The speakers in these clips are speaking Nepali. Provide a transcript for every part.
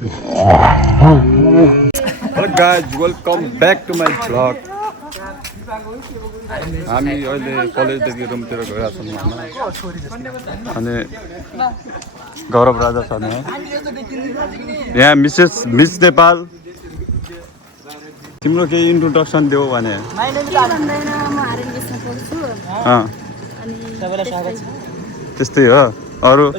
Hello guys, welcome back to my vlog. हामी अहिले कलेजदेखि रुमतिर गइरहेछौँ अनि गौरव राजा छ यहाँ मिस नेपाल तिम्रो केही इन्ट्रोडक्सन देऊ भने त्यस्तै हो अरू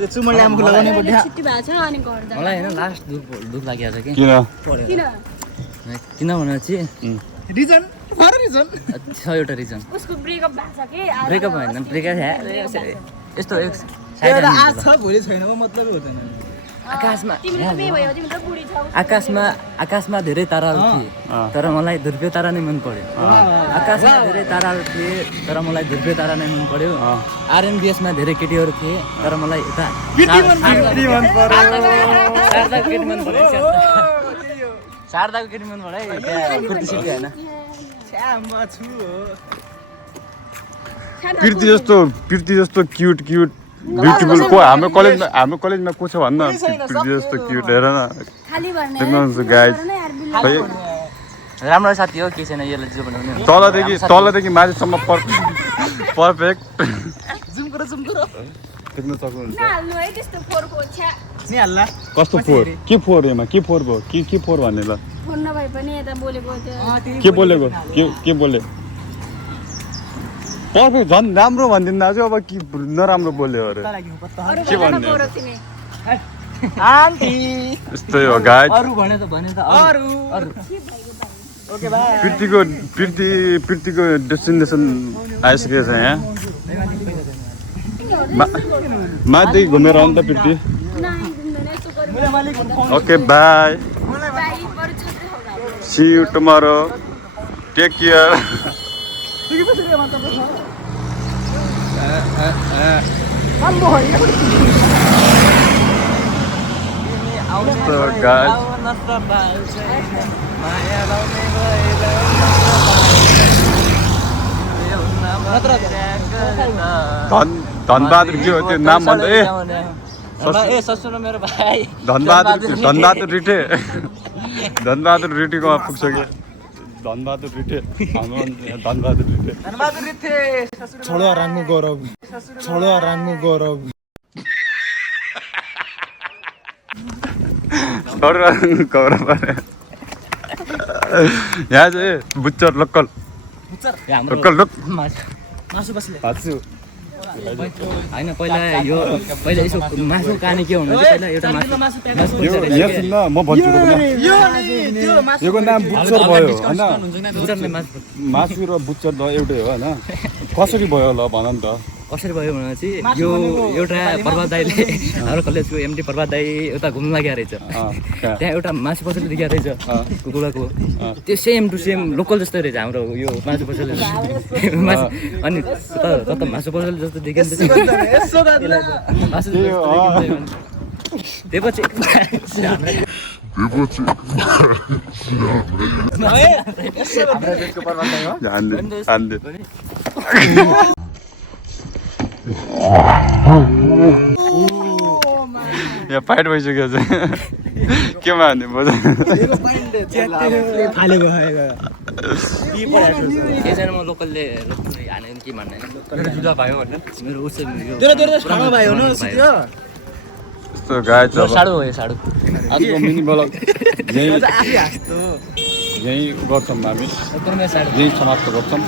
एउटा रिजन उसको ब्रेकअप भएको छ के ब्रेकअप हैन ब्रेकअप यस्तो आज छ भोलि छैन मतलब हुँदैन आकाशमा तिमीले के भयो तिमी त बुढी छौ आकाशमा धेरै ताराहरू थिए तर मलाई ध्रुव तारा नै मन पर्यो आकाशमा धेरै ताराहरू थिए तर मलाई ध्रुव तारा नै मन पर्यो आरएमबीएस मा धेरै केटीहरू थिए तर मलाई यता केटी मन पर्यो शारदाको केटी मन पर्यो शारदाको केटी मन पर्यो त्यहाँ कुर्ती सिक्यो हैन प्रीति जस्तो क्यूट ब्युटिफुल को हाम्रो कलेजमा को छ भन्न प्रीति जस्तो क्यूट हेर न देख्नुहुन्छ गाइस खै राम्रो साथी हो के छैन यसले जो बनाउने तलदेखि माथिसम्म पर्फेक्ट जुम गर देख्न सक्नुहुन्छ हाल्नु है त्यस्तो फोरको छ्या नि हल्ला कस्तो फोर के फोर एमा के फोर भयो के फोर भन्ने ल फोन नभए पनि यता बोलेको के बोलेको के बोले पर्फेक्ट झन् राम्रो भनिदिनु दाजु अब के नराम्रो बोल्यो अरे के भन्ने आन्टी यस्तै हो गाइस अरु भने त अरु ओके बाइ प्रीतिको डेस्टिनेसन आइसकेको छ यहाँ माथि घुमेर आउनु त Preeti okay bye see you tomorrow take care Dhanbahadur के हो त्यो नाम भन्दा ए ससुर मेरो भाइ धनबहादुर रिटेकोमा पुग्छ कि धनबहादुर रिटे छोडो राङ्गु गौरव यहाँ चाहिँ बुच्चर लोकल मासु हैन पहिला यसो मासु काने के हुनु पहिला एउटा मासु म भन्छु योको नाम बुच्चर भयो हैन मासु र बुच्चर त एउटै हो हैन कसरी भयो होला भन नि त कसरी भयो भने चाहिँ यो एउटा प्रभात दाइले हाम्रो कलेजको एमडी प्रभात दाइ उता घुम्न लागेको रहेछ त्यहाँ एउटा मासु पसले देखेको रहेछ कुकुराको त्यो सेम टु सेम लोकल जस्तै रहेछ हाम्रो यो मासु पसले अनि त मासु पसले जस्तो देखिन्छ त्यसपछि यहाँ फाइट भइसक्यो चाहिँ केमा हान्ने मजा म लोकलले हानेको के भन्ने जुदा भयो भने मेरो यस्तो गाई छ साडु हो साडु आजको मिनी ब्लग यही गर्छौँ हामी यही समाप्त गर्छौँ